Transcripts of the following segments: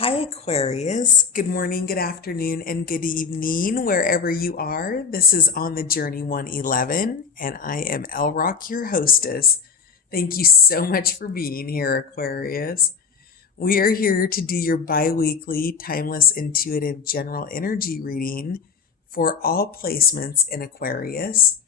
Hi, Aquarius. Good morning, good afternoon, and good evening, wherever you are. This is On the Journey 111, and I am El Rock, your hostess. Thank you so much for being here, Aquarius. We are here to do your bi weekly, timeless, intuitive general energy reading for all placements in Aquarius.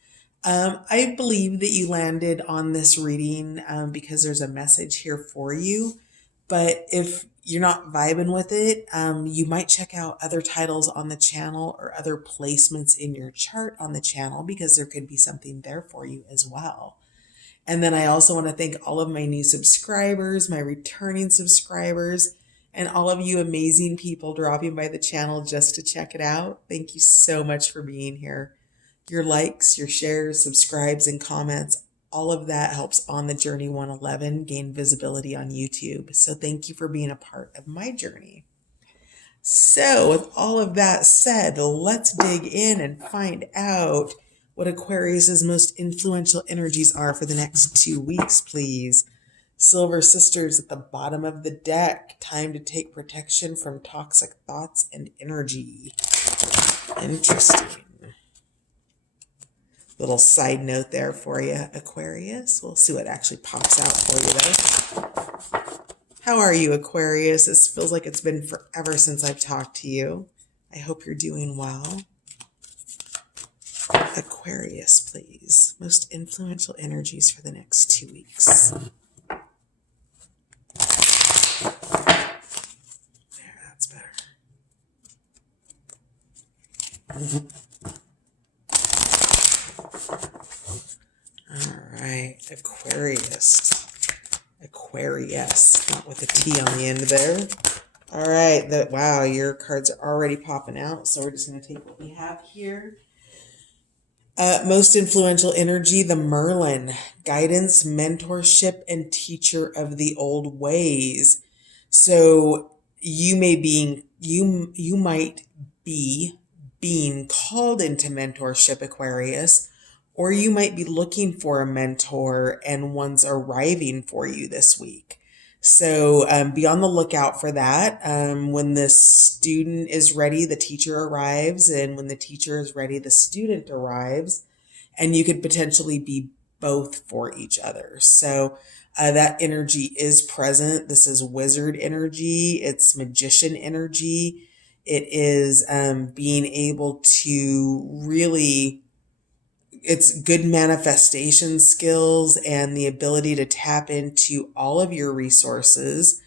I believe that you landed on this reading because there's a message here for you. But if you're not vibing with it, you might check out other titles on the channel or other placements in your chart on the channel because there could be something there for you as well. And then I also want to thank all of my new subscribers, my returning subscribers, and all of you amazing people dropping by the channel just to check it out. Thank you so much for being here. Your likes, your shares, subscribes, and comments, all of that helps On the Journey 111 gain visibility on YouTube. So thank you for being a part of my journey. So with all of that said, let's dig in and find out what Aquarius's most influential energies are for the next 2 weeks, please. Silver Sisters at the bottom of the deck. Time to take protection from toxic thoughts and energy. Interesting. Little side note there for you, Aquarius. We'll see what actually pops out for you, though. How are you, Aquarius? This feels like it's been forever since I've talked to you. I hope you're doing well. Aquarius, please. Most influential energies for the next 2 weeks. There, that's better. All right, Aquarius, not with a T on the end there. All right, wow, your cards are already popping out, so we're just going to take what we have here. Most influential energy, the Merlin, guidance, mentorship, and teacher of the old ways. So you might be being called into mentorship, Aquarius, or you might be looking for a mentor and one's arriving for you this week. So be on the lookout for that. When the student is ready, the teacher arrives, and when the teacher is ready, the student arrives, and you could potentially be both for each other. So that energy is present. This is wizard energy. It's magician energy. It is being able to really, it's good manifestation skills and the ability to tap into all of your resources.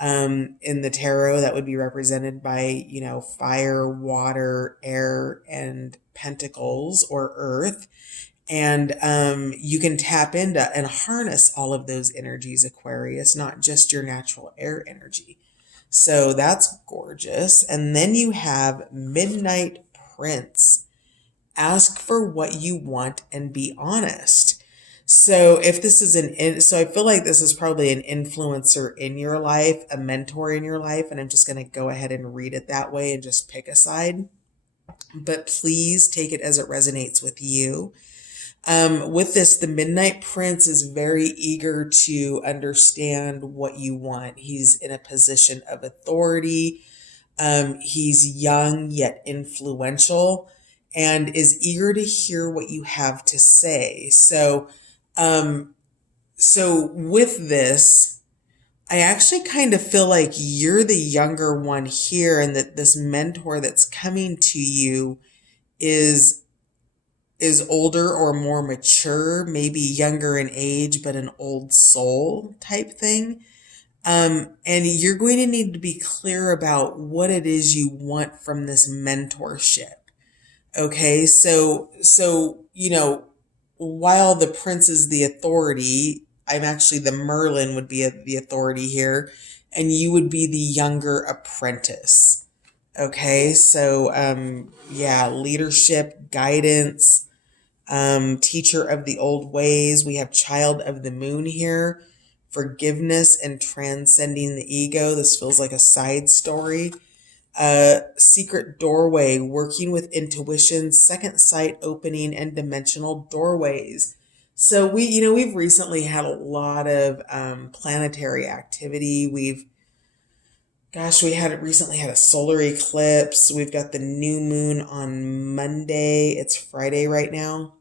In the tarot, that would be represented by, fire, water, air, and pentacles or earth. And you can tap into and harness all of those energies, Aquarius, not just your natural air energy. So that's gorgeous. And then you have Midnight Prince. Ask for what you want and be honest. So if this is so I feel like this is probably an influencer in your life, a mentor in your life, and I'm just going to go ahead and read it that way and just pick a side. But please take it as it resonates with you. With this, the Midnight Prince is very eager to understand what you want. He's in a position of authority. He's young yet influential and is eager to hear what you have to say. So with this, I actually kind of feel like you're the younger one here, and that this mentor that's coming to you is older or more mature, maybe younger in age, but an old soul type thing. And you're going to need to be clear about what it is you want from this mentorship. Okay, so while the prince is the authority, I'm actually the Merlin would be the authority here, and you would be the younger apprentice. Okay, so leadership, guidance, teacher of the old ways. We have child of the moon here, forgiveness and transcending the ego. This feels like a side story. Secret doorway, working with intuition, second sight opening, and dimensional doorways. So we've recently had a lot of planetary activity. Gosh, we recently had a solar eclipse. We've got the new moon on Monday. It's Friday right now.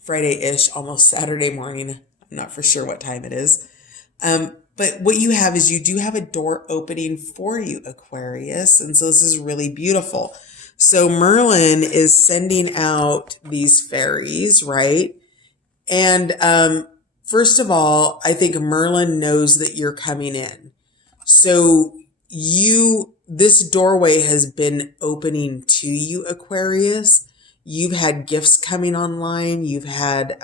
Friday-ish, almost Saturday morning. I'm not for sure what time it is. But what you have is you do have a door opening for you, Aquarius. And so this is really beautiful. So Merlin is sending out these fairies, right? And first of all, I think Merlin knows that you're coming in. So this doorway has been opening to you, Aquarius. You've had gifts coming online. You've had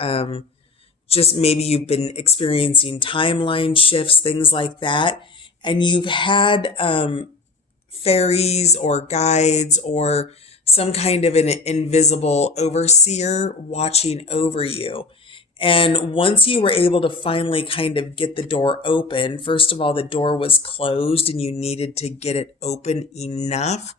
just maybe you've been experiencing timeline shifts, things like that. And you've had fairies or guides or some kind of an invisible overseer watching over you. And once you were able to finally kind of get the door open, first of all, the door was closed and you needed to get it open enough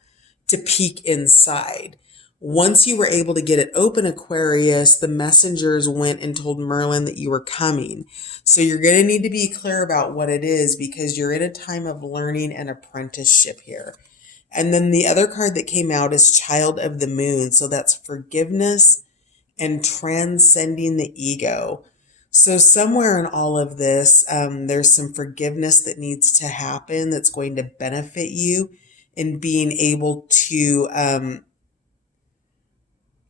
to peek inside. Once you were able to get it open, Aquarius, the messengers went and told Merlin that you were coming. So you're going to need to be clear about what it is because you're in a time of learning and apprenticeship here. And then the other card that came out is Child of the Moon. So that's forgiveness and transcending the ego. So somewhere in all of this, there's some forgiveness that needs to happen that's going to benefit you in being able to, I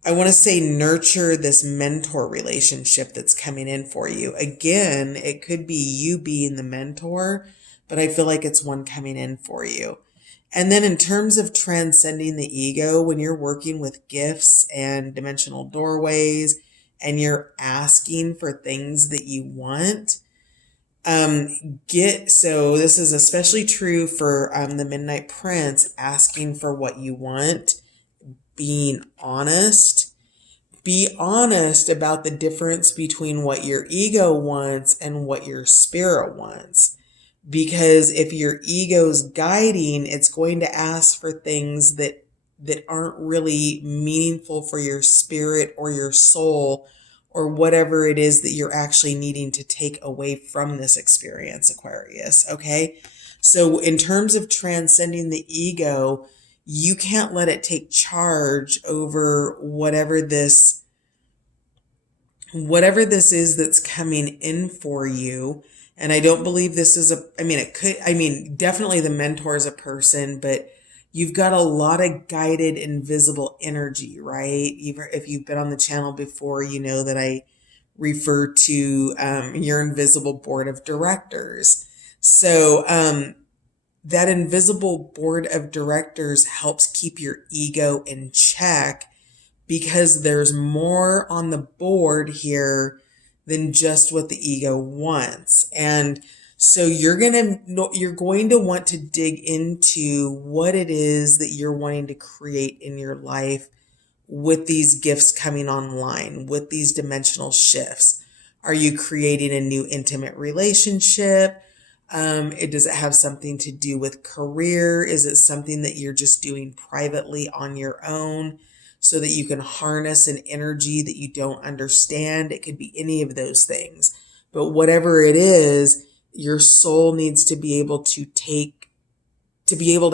want to say, nurture this mentor relationship that's coming in for you. Again, it could be you being the mentor, but I feel like it's one coming in for you. And then in terms of transcending the ego, when you're working with gifts and dimensional doorways and you're asking for things that you want, so this is especially true for the Midnight Prince, asking for what you want, being honest. Be honest about the difference between what your ego wants and what your spirit wants. Because if your ego's guiding, it's going to ask for things that aren't really meaningful for your spirit or your soul or whatever it is that you're actually needing to take away from this experience, Aquarius. Okay. So in terms of transcending the ego, you can't let it take charge over whatever this is that's coming in for you. And I don't believe this is definitely the mentor is a person, but you've got a lot of guided invisible energy, right? If you've been on the channel before, you know that I refer to your invisible board of directors. So that invisible board of directors helps keep your ego in check because there's more on the board here than just what the ego wants. And so you're going to want to dig into what it is that you're wanting to create in your life with these gifts coming online, with these dimensional shifts. Are you creating a new intimate relationship? Does it have something to do with career? Is it something that you're just doing privately on your own so that you can harness an energy that you don't understand? It could be any of those things. But whatever it is, your soul needs to be able to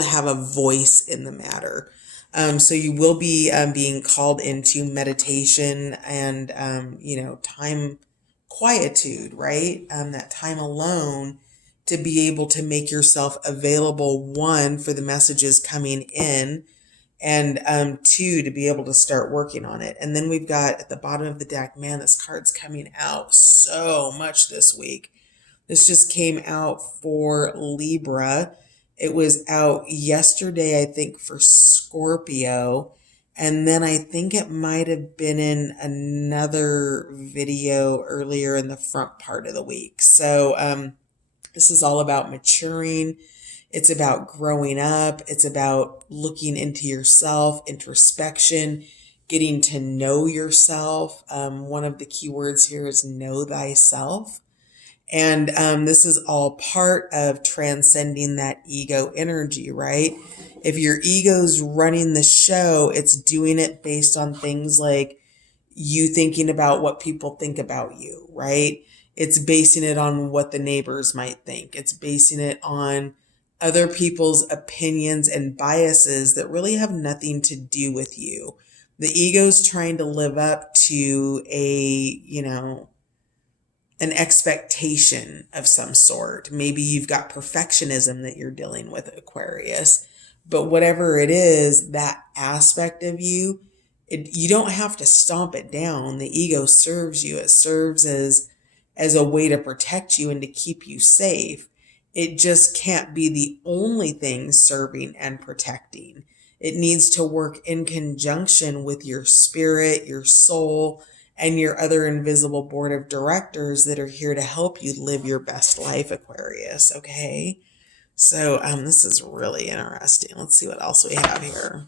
have a voice in the matter. So you will be being called into meditation and, time quietude, right? That time alone to be able to make yourself available, one, for the messages coming in, and two, to be able to start working on it. And then we've got at the bottom of the deck, man, this card's coming out so much this week. This just came out for Libra. It was out yesterday, I think, for Scorpio. And then I think it might have been in another video earlier in the front part of the week. So this is all about maturing. It's about growing up. It's about looking into yourself, introspection, getting to know yourself. One of the key words here is know thyself. And this is all part of transcending that ego energy, right? If your ego's running the show, it's doing it based on things like you thinking about what people think about you, right? It's basing it on what the neighbors might think. It's basing it on other people's opinions and biases that really have nothing to do with you. The ego's trying to live up to an expectation of some sort. Maybe you've got perfectionism that you're dealing with, Aquarius. But whatever it is, that aspect of you, you don't have to stomp it down. The ego serves you. It serves as a way to protect you and to keep you safe. It just can't be the only thing serving and protecting. It needs to work in conjunction with your spirit, your soul, and your other invisible board of directors that are here to help you live your best life, Aquarius, okay? So this is really interesting. Let's see what else we have here.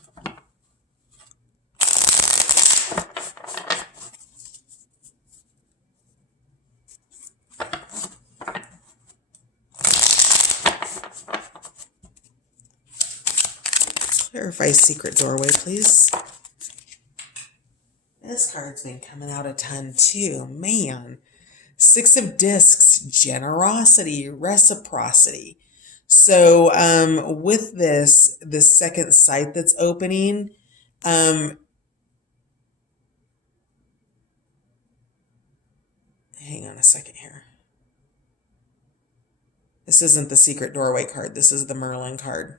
Clarify secret doorway, please. This card's been coming out a ton too. Man. Six of Discs, generosity, reciprocity. So with this second site that's opening, hang on a second here. This isn't the secret doorway card. This is the Merlin card.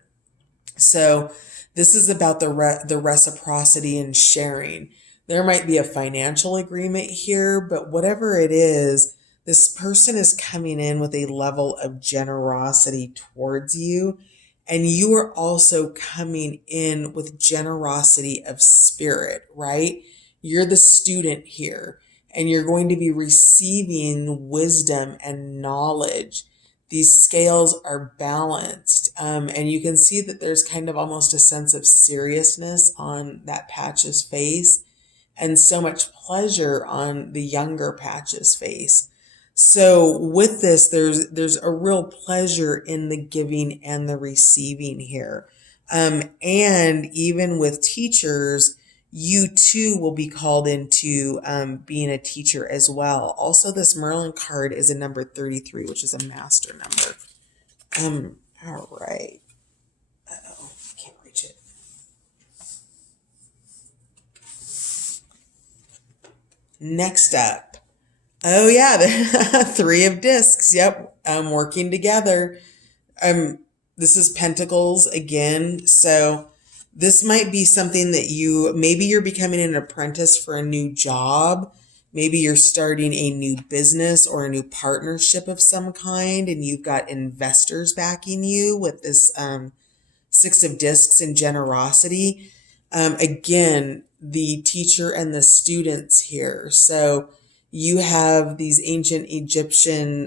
So this is about the reciprocity and sharing. There might be a financial agreement here, but whatever it is, this person is coming in with a level of generosity towards you. And you are also coming in with generosity of spirit, right? You're the student here, and you're going to be receiving wisdom and knowledge. These scales are balanced, and you can see that there's kind of almost a sense of seriousness on that Patch's face and so much pleasure on the younger Patch's face. So with this, there's a real pleasure in the giving and the receiving here. And even with teachers, you too will be called into being a teacher as well. Also, this Merlin card is a number 33, which is a master number. All right. Uh-oh, can't reach it. Next up. Oh yeah, the Three of Discs. Yep, working together. This is Pentacles again. So this might be something that maybe you're becoming an apprentice for a new job. Maybe you're starting a new business or a new partnership of some kind, and you've got investors backing you with this Six of Discs and generosity. Again, the teacher and the students here. So you have these ancient Egyptian,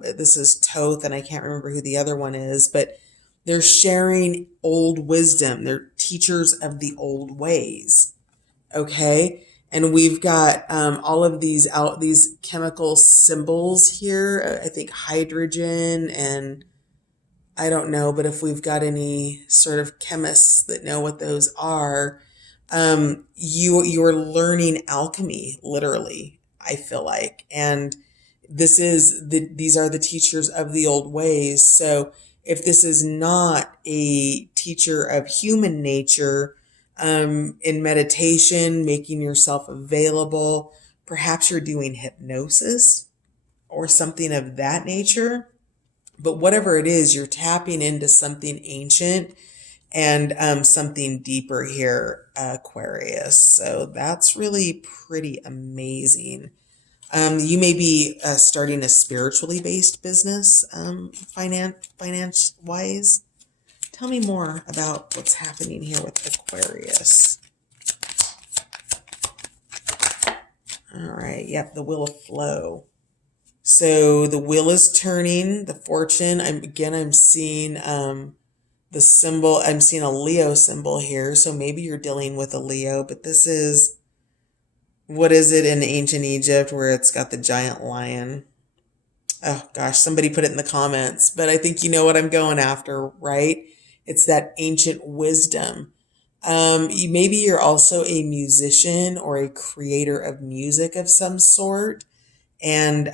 this is Thoth, and I can't remember who the other one is, but they're sharing old wisdom. They're teachers of the old ways. Okay. And we've got all of these chemical symbols here. I think hydrogen, and I don't know, but if we've got any sort of chemists that know what those are, you're learning alchemy, literally, I feel like. And these are the teachers of the old ways. So if this is not a teacher of human nature, in meditation, making yourself available, perhaps you're doing hypnosis or something of that nature. But whatever it is, you're tapping into something ancient and something deeper here, Aquarius. So that's really pretty amazing. You may be starting a spiritually based business, finance wise. Tell me more about what's happening here with Aquarius. All right. Yep. The wheel of flow. So the wheel is turning, the fortune. I'm seeing the symbol. I'm seeing a Leo symbol here. So maybe you're dealing with a Leo, but this is, what is it in ancient Egypt where it's got the giant lion? Oh gosh, somebody put it in the comments, but I think you know what I'm going after, right? It's that ancient wisdom. Maybe you're also a musician or a creator of music of some sort. And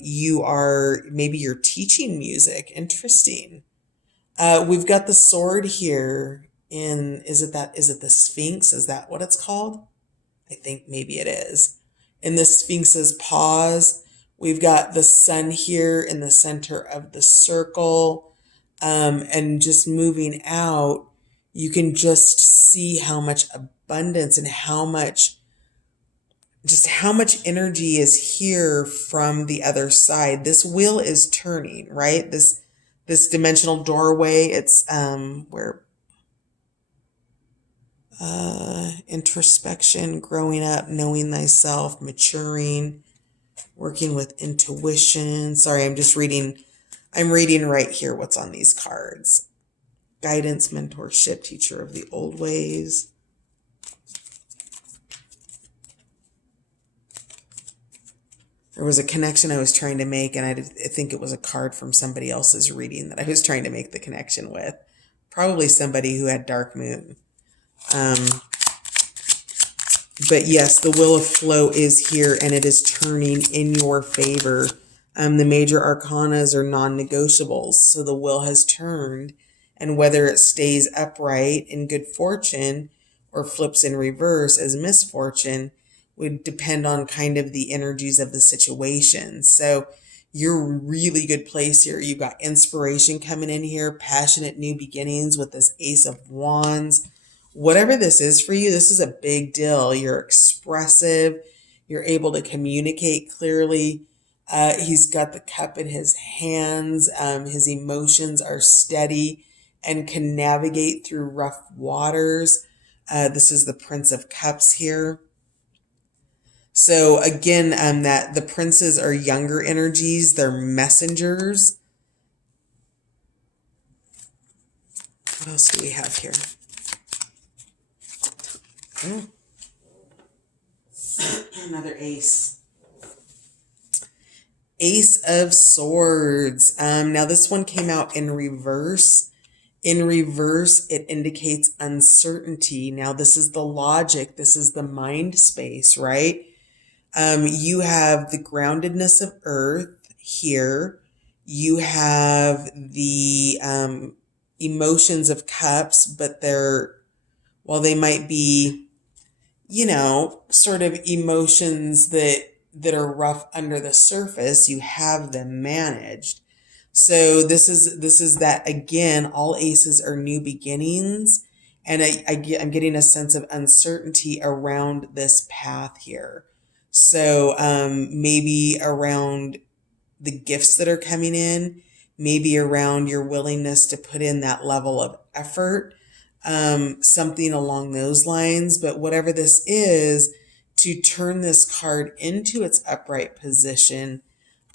you're teaching music. Interesting. We've got the sword here in, is it the Sphinx? Is that what it's called? I think maybe it is. In the Sphinx's paws, we've got the sun here in the center of the circle. And just moving out, you can just see how much abundance and how much energy is here from the other side. This wheel is turning, right? This dimensional doorway, it's where introspection, growing up, knowing thyself, maturing, working with intuition. Sorry, I'm reading right here what's on these cards. Guidance, mentorship, teacher of the old ways. There was a connection I was trying to make, and I think it was a card from somebody else's reading that I was trying to make the connection with. Probably somebody who had dark moon. But yes, the wheel of flow is here, and it is turning in your favor. The major arcanas are non-negotiables, so the wheel has turned, and whether it stays upright in good fortune or flips in reverse as misfortune would depend on kind of the energies of the situation. So you're a really good place here. You've got inspiration coming in here, passionate new beginnings with this Ace of Wands. Whatever this is for you, this is a big deal. You're expressive. You're able to communicate clearly. He's got the cup in his hands. His emotions are steady and can navigate through rough waters. This is the Prince of Cups here. So again, that the princes are younger energies. They're messengers. What else do we have here? Oh. Another ace. Ace of Swords. Now this one came out in reverse. In reverse, it indicates uncertainty. Now this is the logic. This is the mind space, right? You have the groundedness of earth here. You have the emotions of cups, but while they might be, sort of emotions that are rough under the surface, you have them managed. So this is that, again, all aces are new beginnings. And I'm getting a sense of uncertainty around this path here. So maybe around the gifts that are coming in, maybe around your willingness to put in that level of effort, something along those lines. But whatever this is, to turn this card into its upright position,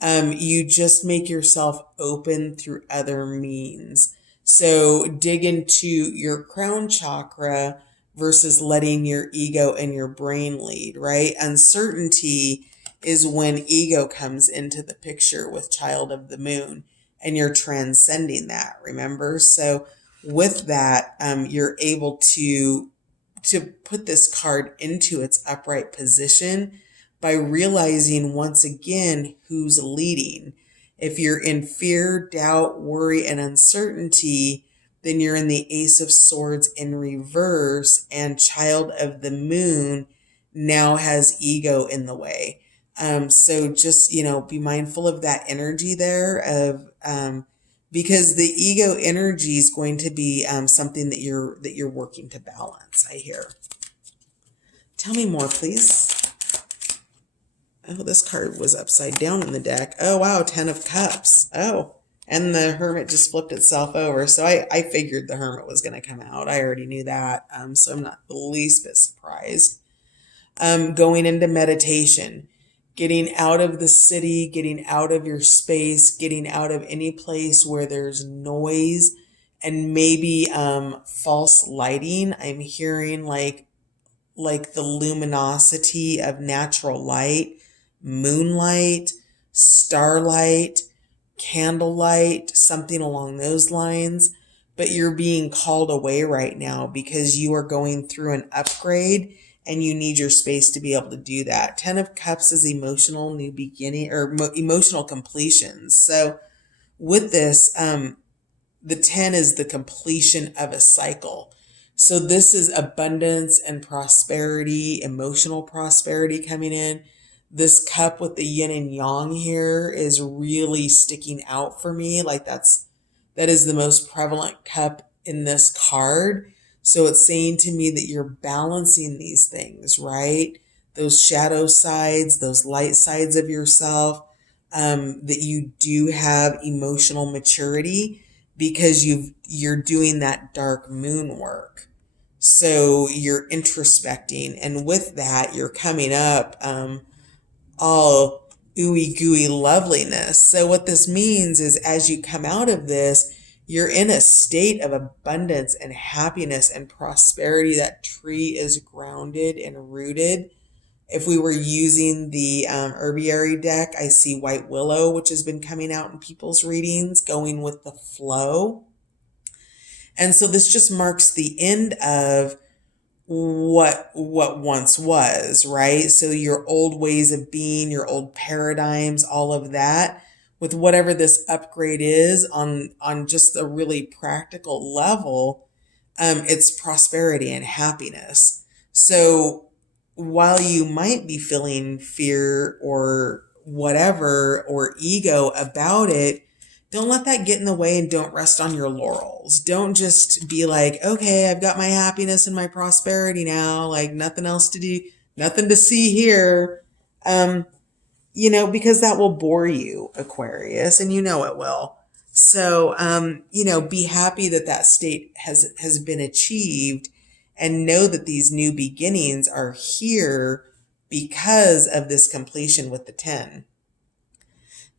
you just make yourself open through other means. So dig into your crown chakra versus letting your ego and your brain lead, right? Uncertainty is when ego comes into the picture with Child of the Moon, and you're transcending that, remember? So with that, you're able to put this card into its upright position by realizing once again who's leading. If you're in fear, doubt, worry, and uncertainty, then you're in the Ace of Swords in reverse, and Child of the Moon now has ego in the way. So just, be mindful of that energy there because the ego energy is going to be something that you're working to balance, I hear. Tell me more, please. Oh, this card was upside down in the deck. Oh, wow, 10 of Cups. Oh, and the Hermit just flipped itself over. So I figured the Hermit was going to come out. I already knew that. So I'm not the least bit surprised. Going into meditation, getting out of the city, getting out of your space, getting out of any place where there's noise and maybe false lighting. I'm hearing like the luminosity of natural light, moonlight, starlight, candlelight, something along those lines. But you're being called away right now because you are going through an upgrade and you need your space to be able to do that. 10 of Cups is emotional new beginning or emotional completions. So with this, the 10 is the completion of a cycle. So this is abundance and prosperity, emotional prosperity coming in. This cup with the yin and yang here is really sticking out for me. Like that is the most prevalent cup in this card. So it's saying to me that you're balancing these things, right? Those shadow sides, those light sides of yourself, that you do have emotional maturity because you're doing that dark moon work. So you're introspecting, and with that, you're coming up all ooey gooey loveliness. So what this means is as you come out of this, you're in a state of abundance and happiness and prosperity. That tree is grounded and rooted. If we were using the herbiary deck, I see white willow, which has been coming out in people's readings, going with the flow. And so this just marks the end of what once was, right? So your old ways of being, your old paradigms, all of that, with whatever this upgrade is on just a really practical level, it's prosperity and happiness. So while you might be feeling fear or whatever or ego about it, don't let that get in the way and don't rest on your laurels. Don't just be like, okay, I've got my happiness and my prosperity now, like nothing else to do, nothing to see here. Because that will bore you, Aquarius, and you know it will. So, be happy that that state has been achieved, and know that these new beginnings are here because of this completion with the 10.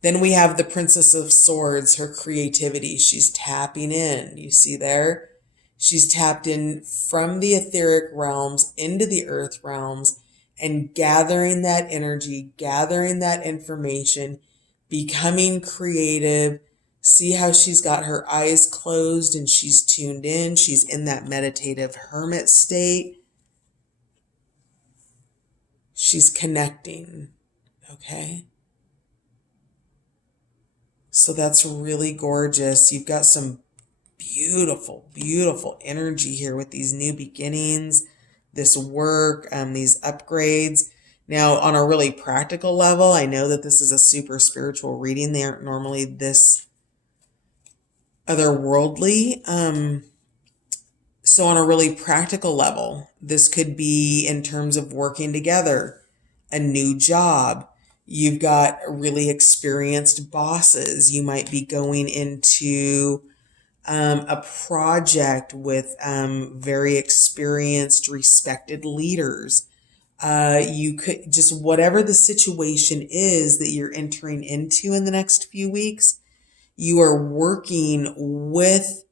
Then we have the Princess of Swords, her creativity. She's tapping in. You see there? She's tapped in from the etheric realms into the earth realms and gathering that energy, gathering that information, becoming creative. See how she's got her eyes closed and she's tuned in. She's in that meditative hermit state. She's connecting. Okay? So that's really gorgeous. You've got some beautiful, beautiful energy here with these new beginnings, this work, these upgrades. Now, on a really practical level, I know that this is a super spiritual reading. They aren't normally this otherworldly. So on a really practical level, this could be in terms of working together, a new job. You've got really experienced bosses. You might be going into a project with very experienced, respected leaders. You could just, whatever the situation is that you're entering into in the next few weeks, you are working with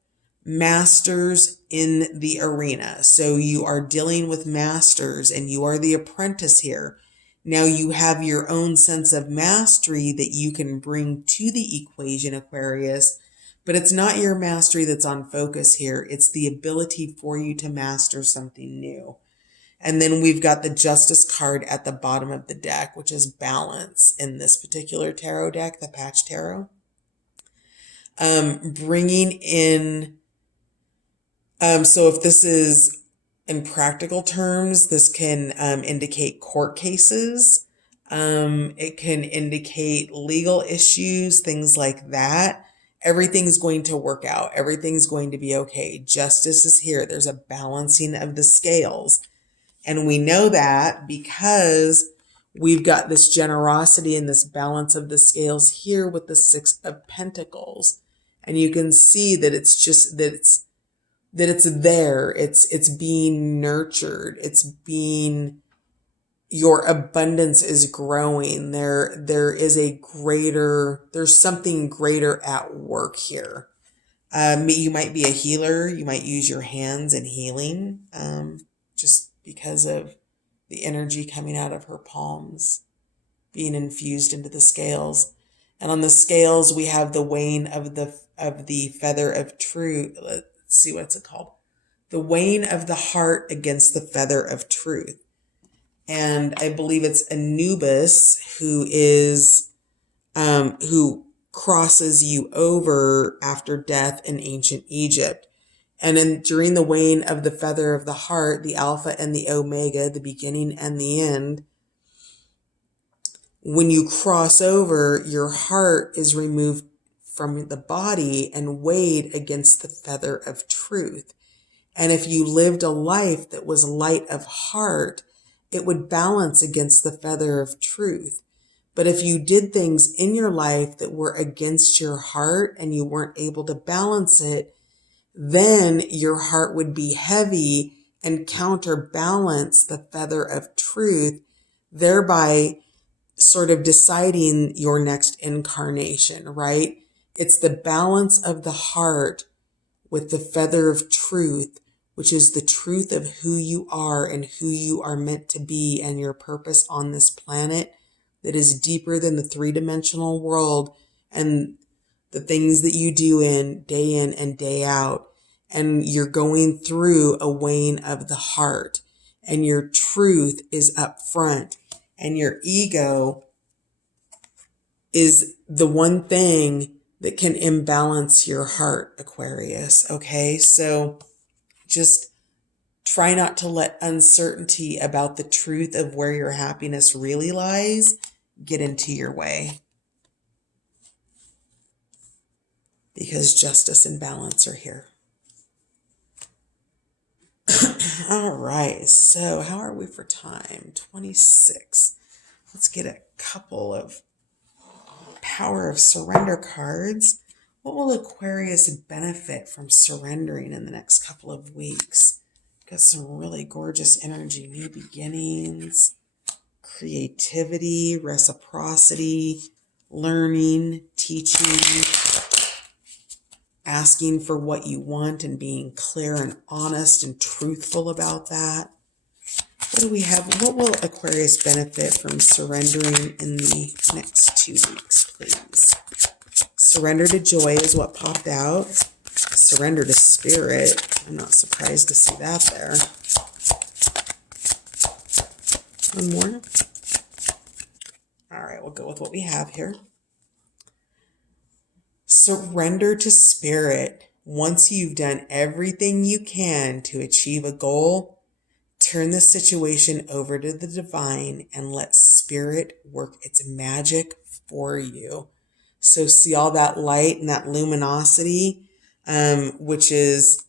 masters in the arena. So you are dealing with masters and you are the apprentice here. Now you have your own sense of mastery that you can bring to the equation, Aquarius, but it's not your mastery that's on focus here. It's the ability for you to master something new. And then we've got the Justice card at the bottom of the deck, which is balance in this particular tarot deck, the Patch Tarot. Bringing in, so if this is in practical terms, this can indicate court cases. It can indicate legal issues, things like that. Everything's going to work out. Everything's going to be okay. Justice is here. There's a balancing of the scales. And we know that because we've got this generosity and this balance of the scales here with the 6 of Pentacles. And you can see that it's just, that it's there. It's being nurtured. It's being, your abundance is growing. There's something greater at work here. You might be a healer. You might use your hands in healing, just because of the energy coming out of her palms being infused into the scales. And on the scales, we have the weighing of the feather of truth. Let's see, what's it called? The weighing of the heart against the feather of truth. And I believe it's Anubis who crosses you over after death in ancient Egypt. And during the weighing of the feather of the heart, the Alpha and the Omega, the beginning and the end, when you cross over, your heart is removed from the body and weighed against the feather of truth. And if you lived a life that was light of heart, it would balance against the feather of truth. But if you did things in your life that were against your heart and you weren't able to balance it, then your heart would be heavy and counterbalance the feather of truth, thereby sort of deciding your next incarnation, right? It's the balance of the heart with the feather of truth, which is the truth of who you are and who you are meant to be and your purpose on this planet, that is deeper than the three-dimensional world and the things that you do in and day out. And you're going through a weighing of the heart, and your truth is up front, and your ego is the one thing that can imbalance your heart, Aquarius. Okay, so just try not to let uncertainty about the truth of where your happiness really lies get into your way, because justice and balance are here. All right, so how are we for time? 26. Let's get a couple of Power of Surrender cards. What will Aquarius benefit from surrendering in the next couple of weeks? Got some really gorgeous energy, new beginnings, creativity, reciprocity, learning, teaching, asking for what you want and being clear and honest and truthful about that. What do we have? What will Aquarius benefit from surrendering in the next 2 weeks, please? Surrender to joy is what popped out. Surrender to spirit. I'm not surprised to see that there. One more. All right, we'll go with what we have here. Surrender to spirit. Once you've done everything you can to achieve a goal, turn the situation over to the divine and let spirit work its magic for you. So see all that light and that luminosity, which is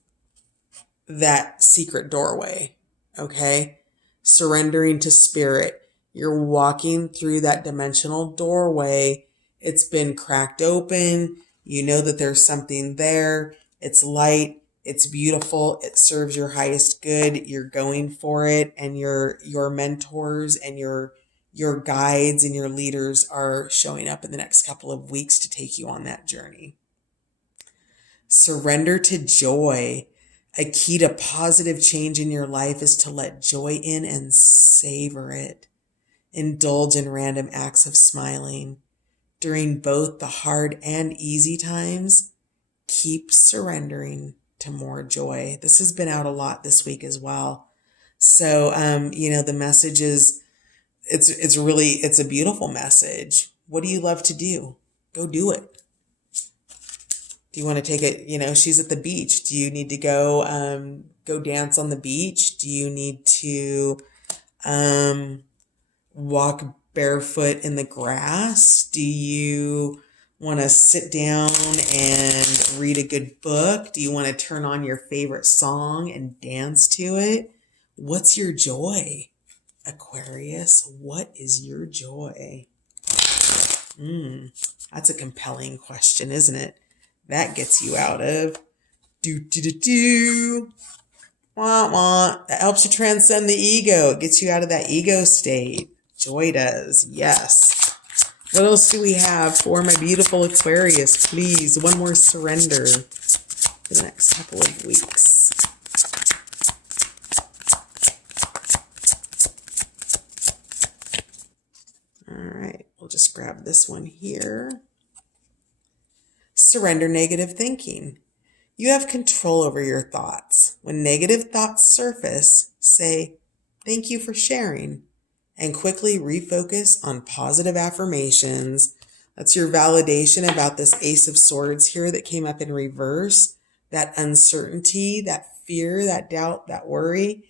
that secret doorway, okay? Surrendering to spirit. You're walking through that dimensional doorway. It's been cracked open. You know that there's something there. It's light. It's beautiful. It serves your highest good. You're going for it, and your mentors and your guides and your leaders are showing up in the next couple of weeks to take you on that journey. Surrender to joy. A key to positive change in your life is to let joy in and savor it. Indulge in random acts of smiling. During both the hard and easy times, keep surrendering to more joy. This has been out a lot this week as well. So, the message is, it's a beautiful message. What do you love to do? Go do it. Do you want to take it? She's at the beach. Do you need to go dance on the beach? Do you need to, walk barefoot in the grass? Do you want to sit down and read a good book? Do you want to turn on your favorite song and dance to it? What's your joy, Aquarius? What is your joy? That's a compelling question, isn't it? That gets you out of wah, wah. That helps you transcend the ego. It gets you out of that ego state. Joy does. Yes. What else do we have for my beautiful Aquarius? Please, one more surrender for the next couple of weeks. All right, we'll just grab this one here. Surrender negative thinking. You have control over your thoughts. When negative thoughts surface, say, "Thank you for sharing," and quickly refocus on positive affirmations That's your validation about this Ace of Swords here that came up in reverse. That uncertainty, that fear, that doubt, that worry.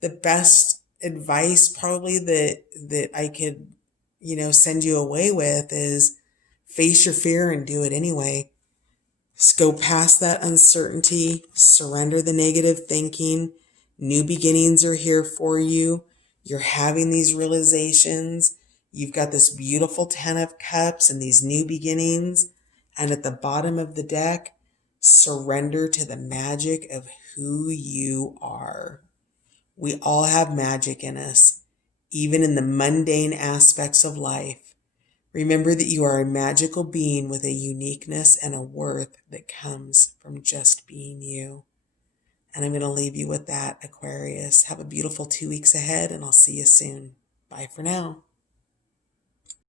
The best advice probably that I could, send you away with is face your fear and do it anyway. Just go past that uncertainty, surrender the negative thinking. New beginnings are here for you. You're having these realizations. You've got this beautiful 10 of Cups and these new beginnings. And at the bottom of the deck, surrender to the magic of who you are. We all have magic in us, even in the mundane aspects of life. Remember that you are a magical being with a uniqueness and a worth that comes from just being you. And I'm going to leave you with that, Aquarius. Have a beautiful 2 weeks ahead, and I'll see you soon. Bye for now.